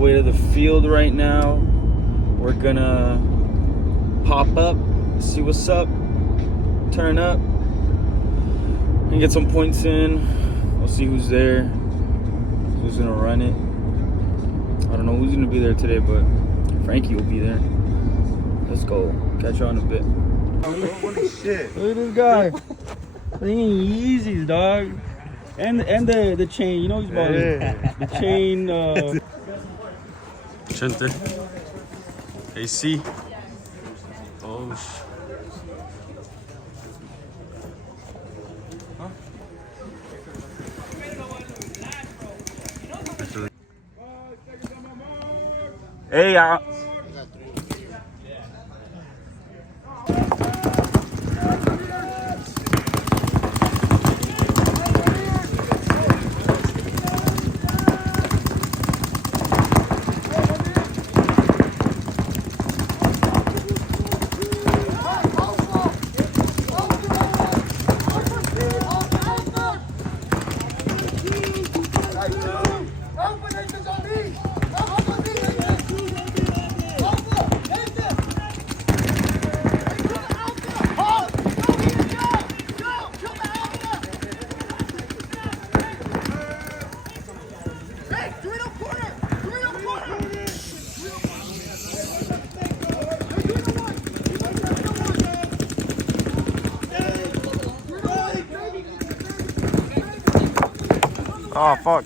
way to the field right now. We're gonna pop up, see what's up, turn up, and get some points in. We'll see who's there, who's gonna run it. I don't know who's gonna be there today, but Frankie will be there. Let's go. Catch you on a bit. Holy shit. Look at this guy. Thinking Yeezys, dog. And the chain, you know he's about the chain. Chente. AC. Oh sh. Hey, oh, fuck.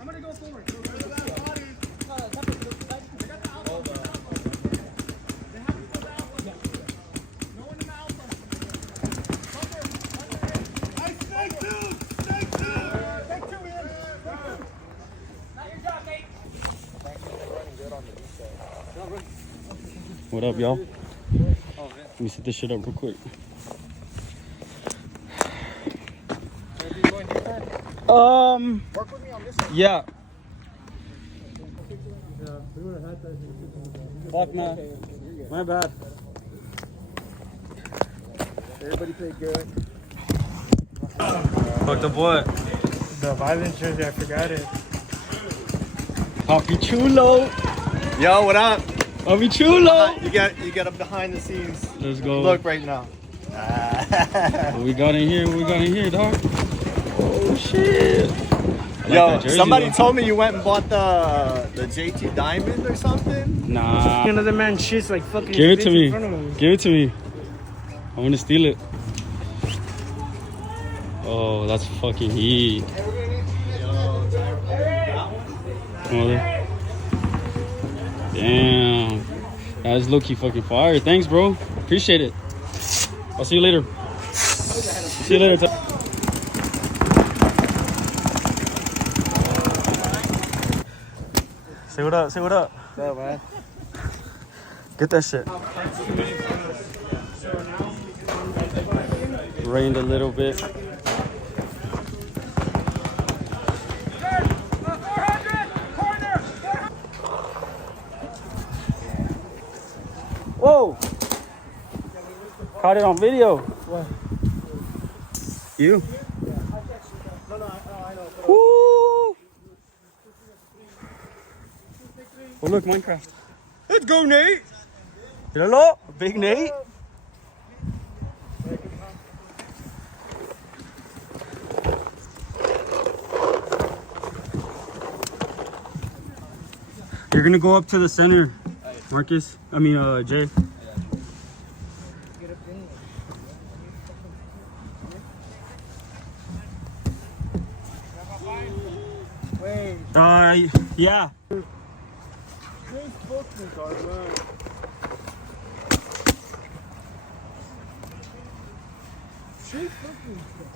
I'm gonna go forward. What up, y'all? Let me set this shit up real quick. Work with me on this one. Yeah. We would have had that. Fuck, man. My bad. Everybody played good. Fuck the boy. The violence jersey, I forgot it. Papi Chulo. Yo, what up? Papi Chulo. You got a behind the scenes Let's go. look right now. What we got in here? What we got in here, dog? Oh, shit. Yo, somebody told me you went and bought the JT Diamond or something. Nah. Another man shits like fucking. Give it to me. in front of him. Give it to me. I'm gonna steal it. Oh, that's fucking heat. Damn. That's low-key fucking fire. Thanks, bro. Appreciate it. I'll see you later. See you later. Say what up. Say what up. What's up, man? Get that shit. Rained a little bit. Whoa! Caught it on video. What? You. I know. Woo! Oh look, Minecraft. Let's go, Nate. Hello, big Nate. You're gonna go up to the center, Marcus. I mean, Jay. Wait. Yeah.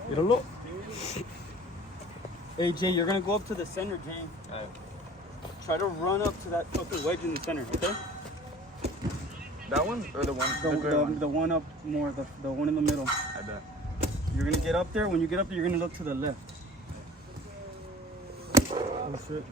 Míralo. Hey, Jay, you're gonna go up to the center, Jay. Try to run up to that fucking wedge in the center, okay? That one or the one? The one up more, the one in the middle. I bet. You're gonna get up there. When you get up there, you're gonna look to the left. Oh shit.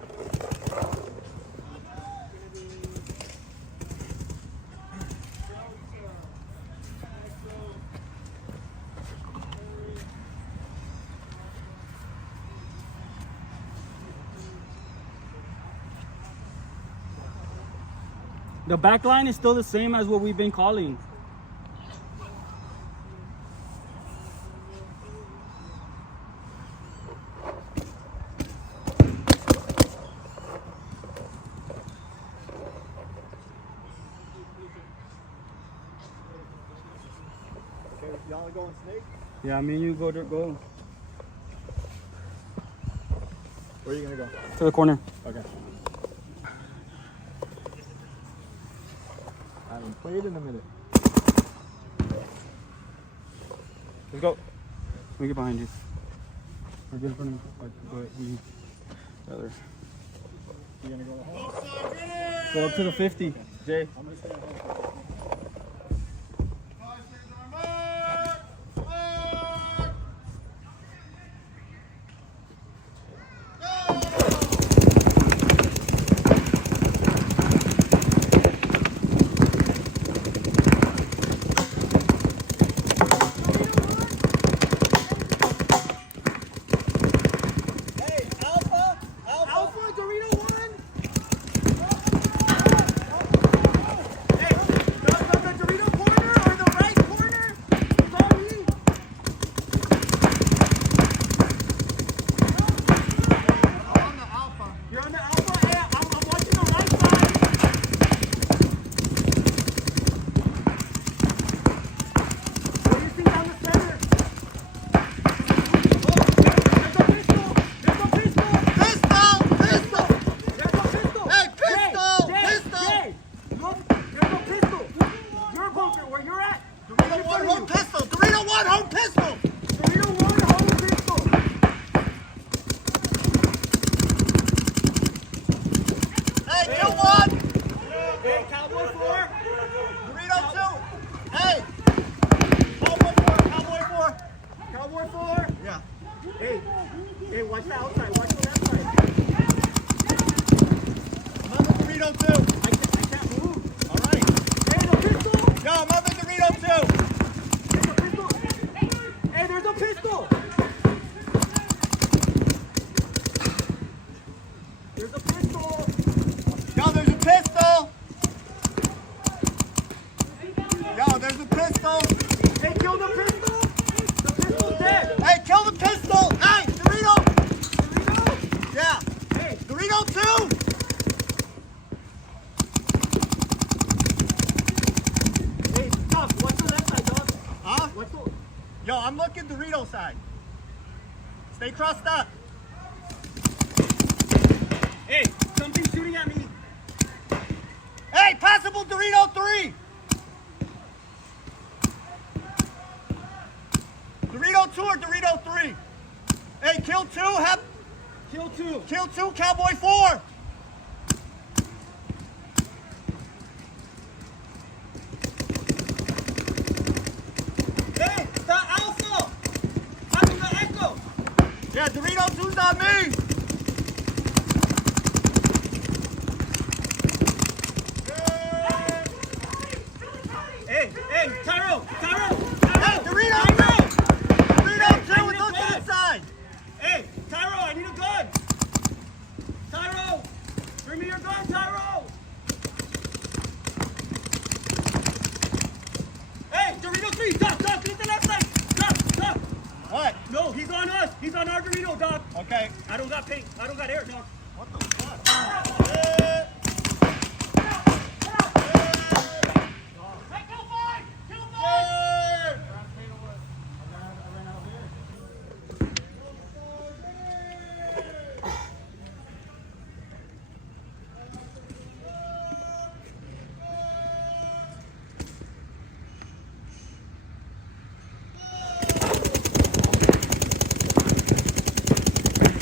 The back line is still the same as what we've been calling. Okay, y'all are going snake? Yeah, me and you go. Where are you gonna go? To the corner. Okay. I haven't played in a minute. Let's go. Let me get behind you. Or get in front of me. The other. You gonna go ahead? Go up to the 50. Jay. I'm gonna stay ahead. Hey, watch the outside. Watch the left side. Another Dorito too. I can't move. All right. Hey, the pistol. Yo, another Dorito too. There's a pistol. Hey, there's a pistol. There's a pistol. Yo, there's a pistol. Yo, there's a pistol. Hey, kill the pistol. The pistol's dead. Hey, kill the pistol. Hey, Dorito. Dorito. Yeah. Hey, Dorito too. hey, Doc, watch the left side, dog. Huh? Watch the... Yo, I'm looking Dorito side. Stay crossed up. Hey, something's shooting at me. Hey, possible Dorito 3. Dorito 2 or Dorito 3? Hey, kill 2, have Kill 2. kill 2, Cowboy 4. Hey, the Alpha. I'm the Echo. Yeah, Dorito 2's on me. Hey, Tyro. Hey, Dorito 2. Dorito 2 is on the inside. Hey, Tyro, I need a gun. Tyro, bring me your gun, Tyro. Hey, Dorito 3, Doc, get the left side. Doc. What? No, he's on us. He's on our Dorito, Doc. Okay. I don't got paint. I don't got air, Doc. What the fuck? Hey, kill 5! Kill 5!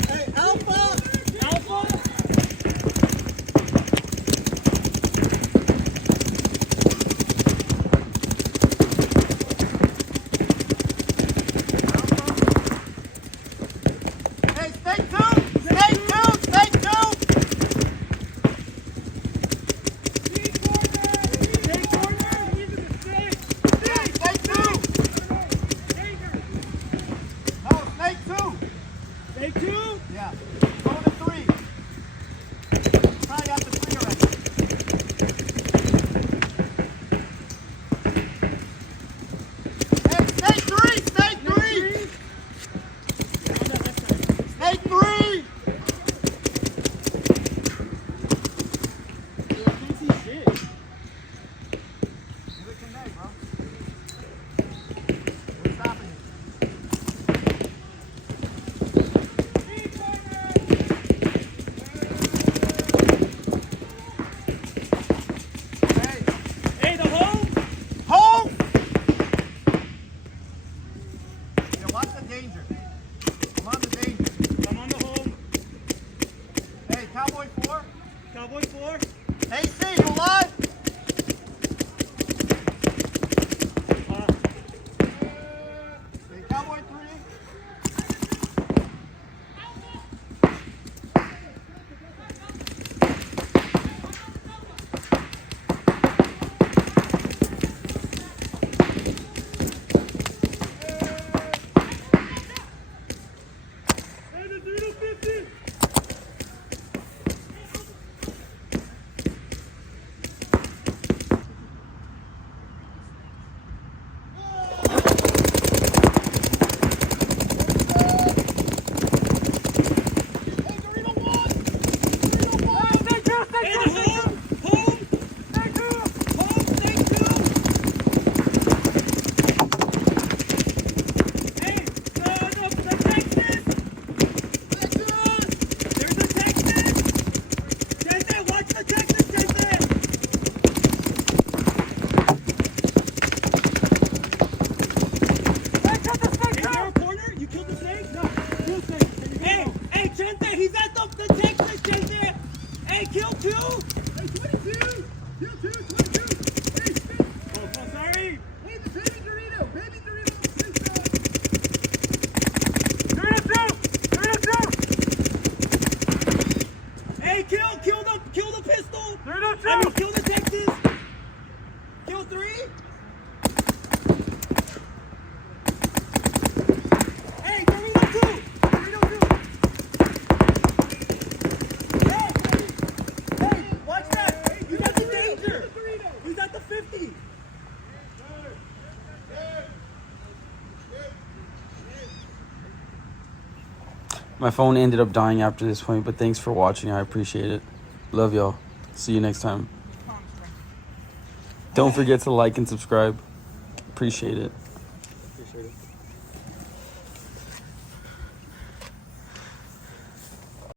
Hey, Alpha. Alpha! 303? Hey, 302! 302! Hey, watch that! You got the danger! He's at the 50! My phone ended up dying after this point, but thanks for watching. I appreciate it. Love y'all. See you next time. Don't forget to like and subscribe. Appreciate it. Appreciate it.